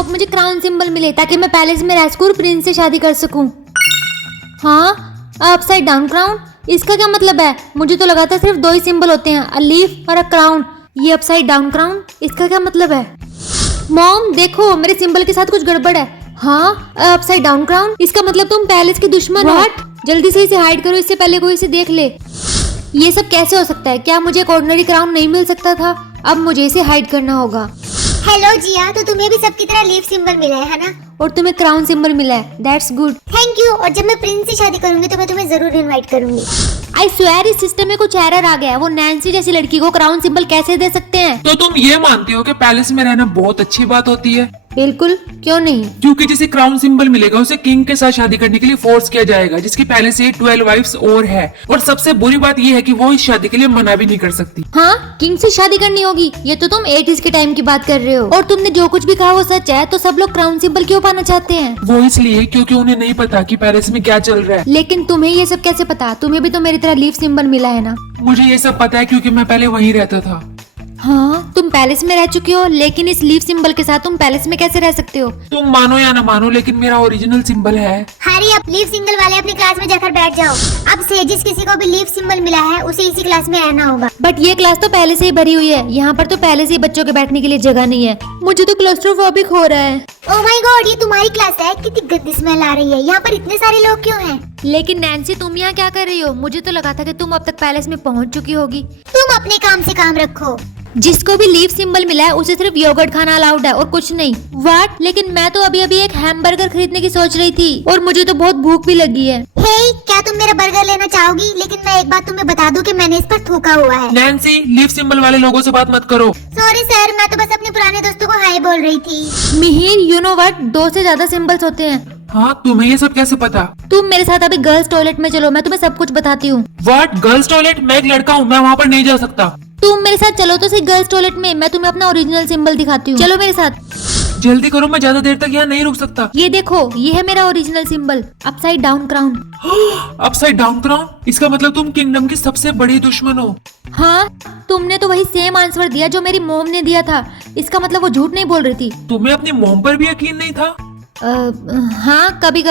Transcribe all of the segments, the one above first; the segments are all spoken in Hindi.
होप मुझे क्राउन सिंबल मिले ताकि मैं पैलेस में रह सकूं और प्रिंस से शादी कर सकूं। हाँ, अपसाइड डाउन क्राउन, इसका क्या मतलब है? मुझे तो लगा था सिर्फ दो ही सिंबल होते हैं, अ लीफ और अ क्राउन। ये अपसाइड डाउन क्राउन, इसका क्या मतलब है? मॉम देखो, मेरे सिंबल के साथ कुछ गड़बड़ है। हाँ, अपसाइड डाउन क्राउन, इसका मतलब तुम पैलेस के दुश्मन हो। जल्दी से इसे हाइड करो, इससे पहले कोई इसे देख ले। ये सब कैसे हो सकता है? क्या मुझे एक ऑर्डिनरी क्राउन नहीं मिल सकता था? अब मुझे इसे हाइड करना होगा। हेलो जिया, तो तुम्हें भी सबकी तरह लीफ सिंबल मिला है ना? और तुम्हें क्राउन सिंबल मिला है, दैट्स गुड। Thank you. और जब मैं प्रिंस से शादी करूंगी तो मैं तुम्हें जरूर इनवाइट करूंगी। आई स्वेयर इस सिस्टम में कुछ एरर आ गया है। वो नैन्सी जैसी लड़की को क्राउन सिंबल कैसे दे सकते हैं? तो तुम ये मानती हो कि पैलेस में रहना बहुत अच्छी बात होती है? बिल्कुल, क्यों नहीं। क्योंकि जिसे क्राउन सिंबल मिलेगा उसे किंग के साथ शादी करने के लिए फोर्स किया जाएगा, जिसकी पहले से 12 वाइफ्स और है। और सबसे बुरी बात ये है कि वो इस शादी के लिए मना भी नहीं कर सकती। हाँ, किंग से शादी करनी होगी? ये तो तुम 80s के टाइम की बात कर रहे हो। और तुमने जो कुछ भी कहा वो सच है, तो सब लोग क्राउन सिंबल क्यों पाना चाहते हैं? वो इसलिए क्योंकि उन्हें नहीं पता कि पैलेस में क्या चल रहा है। लेकिन तुम्हें ये सब कैसे पता? तुम्हें भी तो मेरी तरह लीफ सिंबल मिला है ना। मुझे ये सब पता है क्योंकि मैं पहले वहीं रहता था। हाँ, तुम पैलेस में रह चुके हो, लेकिन इस लीफ सिंबल के साथ तुम पैलेस में कैसे रह सकते हो? तुम मानो या ना मानो, लेकिन मेरा ओरिजिनल सिंबल है। हरी अब लीफ सिंबल वाले अपनी क्लास में जाकर बैठ जाओ। अब से जिस किसी को भी लीफ सिंबल मिला है उसे इसी क्लास में रहना होगा। बट ये क्लास तो पहले से ही भरी हुई है। यहाँ पर तो पहले से ही बच्चों के बैठने के लिए जगह नहीं है। मुझे तो क्लस्ट्रोफोबिक हो रहा है। ओह माय गॉड, ये तुम्हारी क्लास है? कितनी गंदी स्मेल आ रही है। यहाँ पर इतने सारे लोग क्यों हैं? लेकिन नैन्सी, तुम यहाँ क्या कर रही हो? मुझे तो लगा था कि तुम अब तक पैलेस में पहुँच चुकी होगी। तुम अपने काम से काम रखो। जिसको भी लीफ सिंबल मिला है उसे सिर्फ योगर्ट खाना अलाउड है और कुछ नहीं। व्हाट? लेकिन मैं तो अभी एक हैमबर्गर खरीदने की सोच रही थी और मुझे तो बहुत भूख भी लगी है। हे, क्या तुम मेरा बर्गर लेना चाहोगी? लेकिन मैं एक बात तुम्हें बता दूं कि मैंने इस पर थूका हुआ है। नैन्सी, लीफ सिंबल वाले लोगों से बात मत करो। सॉरी सर, मैं तो बस अपने पुराने दोस्तों को हाय बोल रही थी। मिहिर, यू नो व्हाट, 2 से ज्यादा सिंबल्स होते हैं। हाँ, तुम्हें ये सब कैसे पता? तुम मेरे साथ अभी गर्ल्स टॉयलेट में चलो, मैं तुम्हें सब कुछ बताती हूँ। व्हाट? Girls toilet? मैं एक लड़का हूँ, मैं वहाँ पर नहीं जा सकता। तुम मेरे साथ चलो तो सही गर्ल्स टॉयलेट में, मैं तुम्हें अपना ओरिजिनल सिंबल दिखाती हूँ। चलो मेरे साथ। जल्दी करो, मैं ज्यादा देर तक यहाँ नहीं रुक सकता। ये देखो, ये है मेरा original symbol, upside down crown. Upside down crown? इसका मतलब तुम किंगडम की सबसे बड़ी दुश्मन हो। हाँ, तुमने तो वही सेम आंसर दिया जो मेरी मॉम ने दिया था। इसका मतलब वो झूठ नहीं बोल रही थी। तुम्हें अपनी मॉम पर भी यकीन नहीं था? हाँ, कभी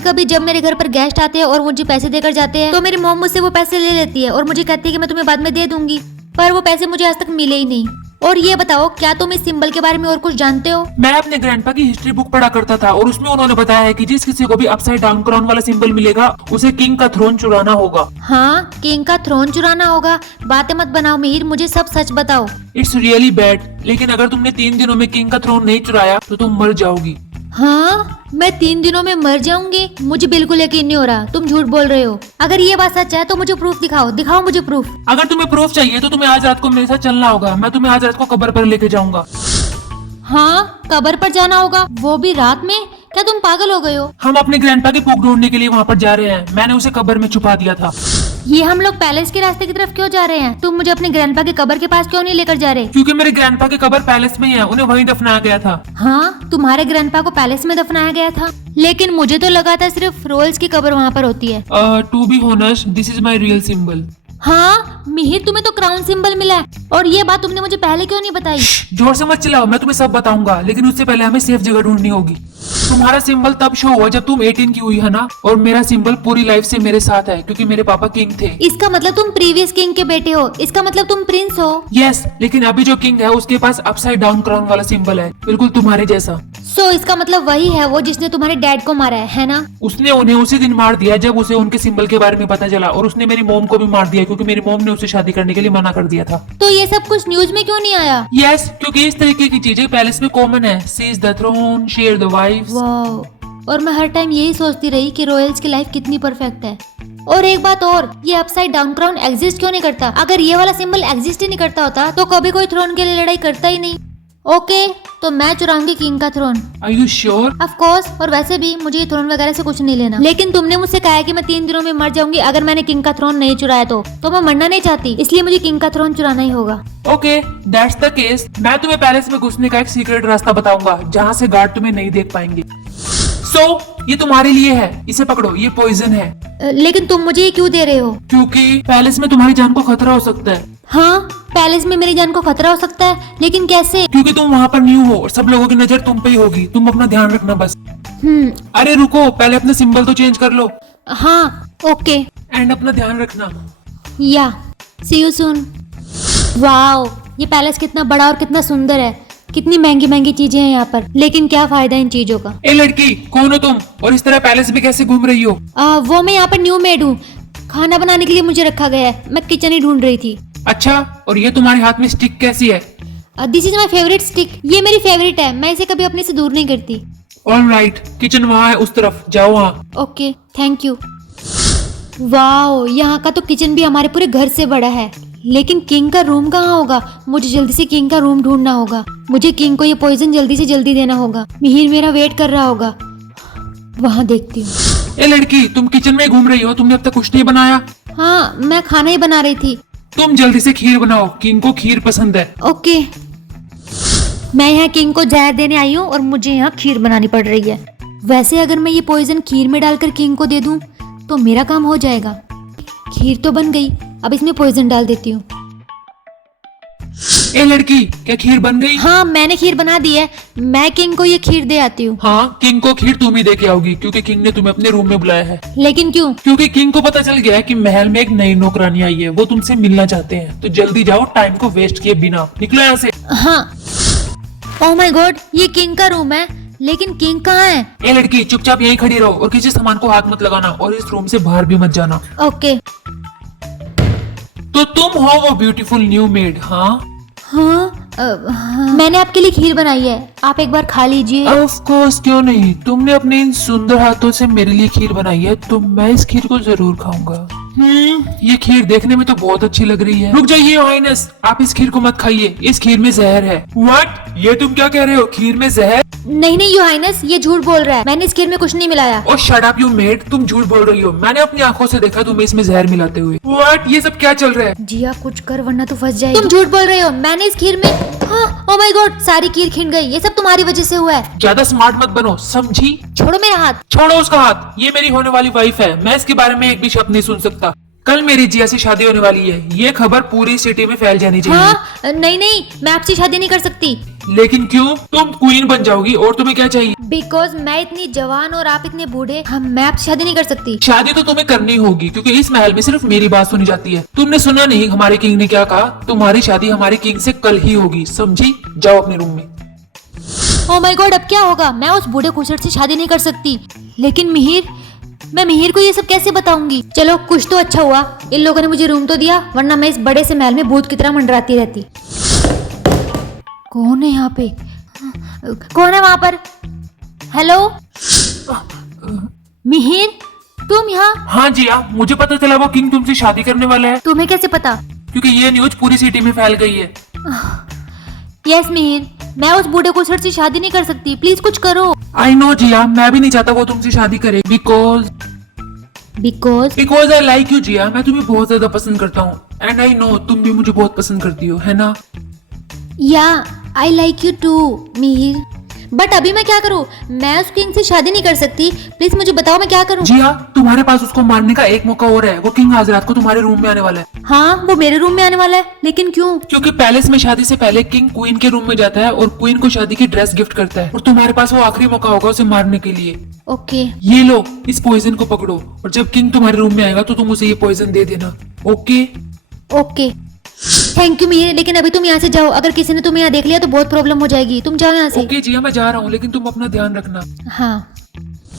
कभी जब मेरे घर पर गेस्ट आते हैं और मुझे पैसे देकर जाते हैं तो मेरी मॉम मुझसे वो पैसे ले लेती है और मुझे कहती है कि मैं तुम्हें बाद में दे दूंगी, पर वो पैसे मुझे आज तक मिले ही नहीं। और ये बताओ, क्या तुम इस सिंबल के बारे में और कुछ जानते हो? मैं अपने ग्रैंडपा की हिस्ट्री बुक पढ़ा करता था और उसमें उन्होंने बताया है कि जिस किसी को भी अपसाइड डाउन क्राउन वाला सिंबल मिलेगा उसे किंग का थ्रोन चुराना होगा। हाँ, किंग का थ्रोन चुराना होगा? बातें मत बनाओ मिहिर, मुझे सब सच बताओ। इट्स रियली बैड, लेकिन अगर तुमने 3 दिनों में किंग का थ्रोन नहीं चुराया तो तुम मर जाओगी। हाँ, मैं 3 दिनों में मर जाऊंगी? मुझे बिल्कुल यकीन नहीं हो रहा, तुम झूठ बोल रहे हो। अगर ये बात सच है तो मुझे प्रूफ दिखाओ मुझे प्रूफ। अगर तुम्हें प्रूफ चाहिए तो तुम्हें आज रात को मेरे साथ चलना होगा। मैं तुम्हें आज रात को कब्र पर लेके जाऊंगा। हाँ, कब्र पर जाना होगा, वो भी रात में? क्या तुम पागल हो गए हो? हम अपने ग्रैंडपा की भूख ढूंढने के लिए वहाँ पर जा रहे हैं। मैंने उसे कब्र में छुपा दिया था। ये हम लोग पैलेस के रास्ते की तरफ क्यों जा रहे हैं? तुम मुझे अपने ग्रैंडपा के कब्र के पास क्यों नहीं लेकर जा रहे? क्योंकि मेरे ग्रैंडपा की कब्र पैलेस में ही है, उन्हें वहीं दफनाया गया था। हाँ, तुम्हारे ग्रैंडपा को पैलेस में दफनाया गया था, लेकिन मुझे तो लगा था सिर्फ रॉयल्स की कब्र वहाँ पर होती है। To be honest, this is my real symbol. हाँ मिहिर, तुम्हें तो क्राउन सिंबल मिला है और ये बात तुमने मुझे पहले क्यों नहीं बताई? जोर से मत चिल्लाओ, मैं तुम्हें सब बताऊंगा, लेकिन उससे पहले हमें सेफ जगह ढूंढनी होगी। तुम्हारा सिंबल तब शो हुआ जब तुम 18 की हुई है ना, और मेरा सिंबल पूरी लाइफ से मेरे साथ है क्योंकि मेरे पापा किंग थे। इसका मतलब तुम प्रीवियस किंग के बेटे हो? इसका मतलब तुम प्रिंस हो? यस, लेकिन अभी जो किंग है उसके पास अपसाइड डाउन क्राउन वाला सिंबल है, बिल्कुल तुम्हारे जैसा। सो इसका मतलब वही है वो जिसने तुम्हारे डैड को मारा है ना? उसने उन्हें उसी दिन मार दिया जब उसे उनके सिंबल के बारे में पता चला, और उसने मेरी मॉम को भी मार दिया क्योंकि मेरी मॉम ने उसे शादी करने के लिए मना कर दिया था। तो ये सब कुछ न्यूज में क्यों नहीं आया? यस, क्योंकि इस तरीके की चीजें पैलेस में कॉमन है। Seize the throne, share the wives. Wow, और मैं हर टाइम यही सोचती रही कि रॉयल्स की लाइफ कितनी परफेक्ट है। और एक बात और, ये अपसाइड डाउन क्राउन एग्जिस्ट क्यों नहीं करता? अगर ये वाला सिंबल एग्जिस्ट ही नहीं करता होता तो कभी कोई थ्रोन के लिए लड़ाई करता ही नहीं। ओके, तो मैं चुराऊंगी किंग का throne. Are you sure? Of course, और वैसे भी मुझे ये थ्रोन वगैरह से कुछ नहीं लेना। लेकिन तुमने मुझसे कहा है कि मैं 3 दिनों में मर जाऊंगी अगर मैंने किंग का थ्रोन नहीं चुराया तो मैं मरना नहीं चाहती, इसलिए मुझे किंग का थ्रोन चुराना ही होगा। Okay, that's the case. मैं तुम्हें पैलेस में घुसने का एक सीक्रेट रास्ता बताऊंगा जहाँ से गार्ड तुम्हें नहीं देख पाएंगे। सो ये तुम्हारे लिए है, इसे पकड़ो, ये पॉइजन है। लेकिन तुम मुझे ये क्यों दे रहे हो? क्योंकि पैलेस में तुम्हारी जान को खतरा हो सकता है। हाँ, पैलेस में मेरी जान को खतरा हो सकता है, लेकिन कैसे? क्योंकि तुम वहाँ पर न्यू हो और सब लोगों की नजर तुम पे ही होगी। तुम अपना ध्यान रखना बस। अरे रुको, पहले अपना सिंबल तो चेंज कर लो। हाँ ओके। एंड अपना ध्यान रखना। या सी यू सून। वाओ, ये पैलेस कितना बड़ा और कितना सुंदर है। कितनी महंगी महंगी चीजें हैं यहाँ पर, लेकिन क्या फायदा इन चीजों का। ए लड़की, कौन हो तुम और इस तरह पैलेस में कैसे घूम रही हो? वो मैं यहाँ पर न्यू मेड हूँ। खाना बनाने के लिए मुझे रखा गया है। मैं किचन ही ढूंढ रही थी। अच्छा, और ये तुम्हारे हाथ में स्टिक कैसी है? This is my favourite stick. ये मेरी फेवरेट है, मैं इसे कभी अपने से दूर नहीं करती। ऑलराइट, किचन वहाँ है, उस तरफ जाओ। वहाँ। Okay thank you. वाओ, यहाँ का तो किचन भी हमारे पूरे घर से बड़ा है, लेकिन किंग का रूम कहाँ होगा? मुझे जल्दी से किंग का रूम ढूंढना होगा। मुझे किंग को ये पॉइजन जल्दी से जल्दी देना होगा। मिहिर मेरा वेट कर रहा होगा। वहाँ देखती हूँ। ए लड़की, तुम किचन में घूम रही हो, तुमने अब तक कुछ नहीं बनाया? हाँ, मैं खाना ही बना रही थी। तुम जल्दी से खीर बनाओ, किंग को खीर पसंद है। ओके। मैं यहाँ किंग को जहर देने आई हूँ और मुझे यहाँ खीर बनानी पड़ रही है। वैसे अगर मैं ये पॉइजन खीर में डालकर किंग को दे दूँ तो मेरा काम हो जाएगा। खीर तो बन गई, अब इसमें पॉइजन डाल देती हूँ। ए लड़की, क्या खीर बन गई? हाँ, मैंने खीर बना दी है। मैं किंग को ये खीर दे आती हूँ। हाँ, किंग को खीर तुम ही दे के आओगी, क्योंकि किंग ने तुम्हें अपने रूम में बुलाया है। लेकिन क्यों? क्योंकि किंग को पता चल गया है कि महल में एक नई नौकरानी आई है, वो तुमसे मिलना चाहते हैं। तो जल्दी जाओ, टाइम को वेस्ट किए बिना निकलो यहाँ से। हाँ। ओह माय गॉड, ये किंग का रूम है, लेकिन किंग कहाँ है? ए लड़की, चुपचाप यहीं खड़ी रहो और किसी सामान को हाथ मत लगाना और इस रूम से बाहर भी मत जाना। ओके। तो तुम हो वो ब्यूटीफुल न्यू मेड? हाँ हाँ, मैंने आपके लिए खीर बनाई है, आप एक बार खा लीजिए। ऑफ कोर्स, क्यों नहीं। तुमने अपने इन सुंदर हाथों से मेरे लिए खीर बनाई है, तो मैं इस खीर को जरूर खाऊंगा। ये खीर देखने में तो बहुत अच्छी लग रही है। रुक जाइए योर हाइनेस, आप इस खीर को मत खाइए, इस खीर में जहर है। व्हाट? ये तुम क्या कह रहे हो? खीर में जहर? नहीं नहीं योर हाइनेस, ये झूठ बोल रहा है। मैंने इस खीर में कुछ नहीं मिलाया। ओ शट अप यू मेड, तुम झूठ बोल रही हो। मैंने अपनी आंखों से देखा तुम्हें इसमें जहर मिलाते हुए। व्हाट? ये सब क्या चल रहा है? जिया कुछ कर वरना तो फंस जाएगी। तुम झूठ बोल रहे हो। मैंने इस खीर में ओह माय गॉड, सारी खीर खिंड गई। ये सब तुम्हारी वजह से हुआ है। ज्यादा स्मार्ट मत बनो, समझी? छोड़ो मेरा हाथ। छोड़ो उसका हाथ। ये मेरी होने वाली वाइफ है, मैं इसके बारे में एक भी शब्द नहीं सुन सकता। कल मेरी जिया से शादी होने वाली है, ये खबर पूरी सिटी में फैल जानी चाहिए। हाँ, नहीं नहीं, मैं आपसे शादी नहीं कर सकती। लेकिन क्यों? तुम क्वीन बन जाओगी और तुम्हें क्या चाहिए? बिकॉज मैं इतनी जवान और आप इतने बूढ़े। मैं आपसे शादी नहीं कर सकती। शादी तो तुम्हें करनी होगी, क्योंकि इस महल में सिर्फ मेरी बात सुनी जाती है। तुमने सुना नहीं हमारे किंग ने क्या कहा? तुम्हारी शादी हमारे किंग से कल ही होगी, समझी? जाओ अपने रूम में। ओह माय गॉड, अब क्या होगा? मैं उस बूढ़े खूसट से शादी नहीं कर सकती। लेकिन मिहिर, मैं मिहिर को ये सब कैसे बताऊंगी? चलो, कुछ तो अच्छा हुआ इन लोगों ने मुझे रूम तो दिया, वरना मैं इस बड़े से महल में भूत की तरह मंडराती रहती। कौन है यहाँ पे? कौन है वहाँ पर? हेलो मिहिर, तुम यहाँ? हाँ जिया, मुझे पता चला वो किंग तुमसे शादी करने वाला है। तुम्हें कैसे पता? क्योंकि ये न्यूज पूरी सिटी में फैल गई है। यस मिहिर, मैं उस बूढ़े खूसट से शादी नहीं कर सकती। प्लीज कुछ करो। आई नो जिया, मैं भी नहीं चाहता वो तुमसे शादी करे। बिकॉज आई लाइक यू जिया, मैं तुम्हें बहुत ज्यादा पसंद करता हूँ। एंड आई नो तुम भी मुझे बहुत पसंद करती हो, है ना? या I like you too Mihir, but अभी मैं क्या करूँ? मैं उस किंग से शादी नहीं कर सकती। प्लीज मुझे बताओ मैं क्या करूँ? जिया, तुम्हारे पास उसको मारने का एक मौका और है। वो किंग आज रात को तुम्हारे रूम में आने वाला है। हाँ, वो मेरे रूम में आने वाला है, लेकिन क्यों? क्योंकि पैलेस में शादी से पहले किंग क्वीन के रूम में जाता है और क्वीन को शादी की ड्रेस गिफ्ट करता है, और तुम्हारे पास वो आखिरी मौका होगा उसे मारने के लिए। ओके। ये लो, इस पॉइजन को पकड़ो और जब किंग तुम्हारे रूम में आएगा तो तुम उसे ये पॉइजन दे देना। Okay? Okay, thank you Mihir, लेकिन अभी तुम यहाँ से जाओ। अगर किसी ने तुम्हें यहाँ देख लिया तो बहुत प्रॉब्लम हो जाएगी। तुम जाओ यहाँ से। ओके जिया, मैं जा रहा हूँ, लेकिन तुम अपना ध्यान रखना। हाँ,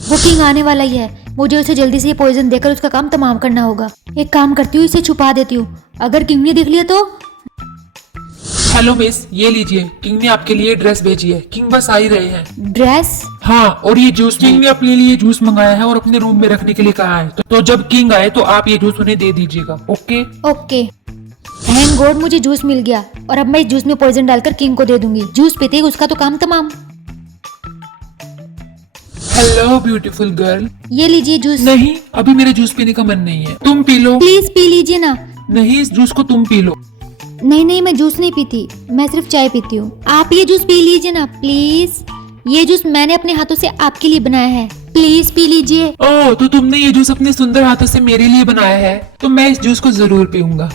वो किंग आने वाला ही है। मुझे उसे जल्दी से ये पॉइजन देकर उसका काम तमाम करना होगा। एक काम करती हूँ, इसे छुपा देती हूँ। अगर किंग ने देख लिया तो? हेलो मिस, ये लीजिए, किंग ने आपके लिए ड्रेस भेजी है। किंग बस आ ही रहे हैं। ड्रेस? हाँ, और ये जूस, किंग ने अपने लिए जूस मंगाया है और अपने रूम में रखने के लिए कहा है। तो जब किंग आए तो आप ये जूस उन्हें दे दीजिएगा। ओके? ओके। थैंक गॉड मुझे जूस मिल गया, और अब मैं इस जूस में पॉइजन डालकर किंग को दे दूंगी। जूस पीते ही उसका तो काम तमाम। Hello beautiful girl. ये लीजिए जूस। नहीं, अभी मेरे जूस पीने का मन नहीं है, तुम पी लो। प्लीज पी लीजिए ना। नहीं, इस जूस को तुम पी लो। नहीं नहीं, मैं जूस नहीं पीती, मैं सिर्फ चाय पीती हूँ। आप ये जूस पी लीजिए ना प्लीज। ये जूस मैंने अपने हाथों से आपके लिए बनाया है, प्लीज पी लीजिए। ओह, तो तुमने ये जूस अपने सुंदर हाथों से मेरे लिए बनाया है, तो मैं इस जूस को जरूर पीऊंगा।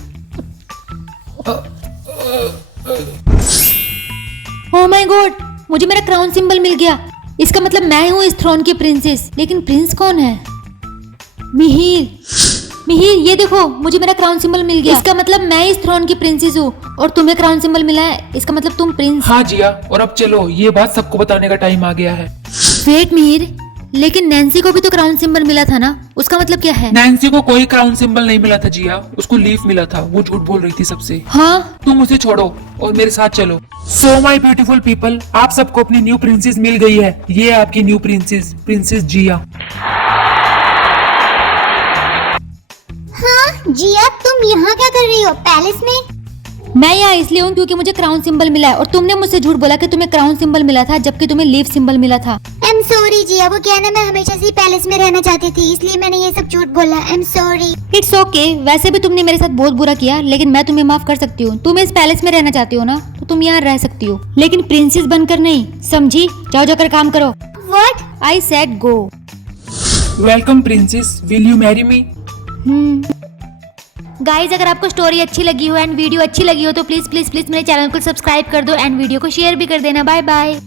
ओह माय गॉड, मुझे मेरा क्राउन सिंबल मिल गया। इसका मतलब मैं हूँ इस थ्रोन की प्रिंसेस। लेकिन प्रिंस कौन है? मिहिर, ये देखो, मुझे मेरा क्राउन सिंबल मिल गया। इसका मतलब मैं इस थ्रोन की प्रिंसेस हूँ और तुम्हें क्राउन सिंबल मिला है, इसका मतलब तुम प्रिंस। हाँ जिया, और अब चलो, ये बात सबको बताने का टाइम आ गया है। वेट मिहिर, लेकिन नैन्सी को भी तो क्राउन सिंबल मिला था ना, उसका मतलब क्या है? नैन्सी को कोई क्राउन सिंबल नहीं मिला था जिया, उसको लीफ मिला था। वो झूठ बोल रही थी सबसे। हाँ, तुम उसे छोड़ो और मेरे साथ चलो। सो माय ब्यूटीफुल पीपल, आप सबको अपनी न्यू प्रिंसेस मिल गई है। ये है आपकी न्यू प्रिंसेस, प्रिंसेस जिया। हाँ जिया, तुम यहाँ क्या कर रही हो पैलेस में? मैं यहाँ इसलिए हूँ क्योंकि मुझे क्राउन सिंबल मिला है और तुमने मुझसे झूठ बोला कि तुम्हें क्राउन सिंबल मिला था जबकि तुम्हें लीफ सिंबल मिला था। आई एम सॉरी जिया, वो क्या है ना, मैं हमेशा से पैलेस में रहना चाहती थी, इसलिए मैंने ये सब झूठ बोला। I am sorry. It's okay, वैसे भी तुमने मेरे साथ बहुत बुरा किया, लेकिन मैं तुम्हें माफ कर सकती हूँ। तुम इस पैलेस में रहना चाहती हो ना, तो तुम यहाँ रह सकती हो, लेकिन प्रिंसेस बनकर नहीं, समझी? जाओ जाकर काम करो। What? I said go. Welcome princess, will you marry me? Guys, अगर आपको स्टोरी अच्छी लगी हो एंड वीडियो अच्छी लगी हो तो प्लीज प्लीज प्लीज मेरे चैनल को सब्सक्राइब कर दो एंड वीडियो को शेयर भी कर देना। Bye bye.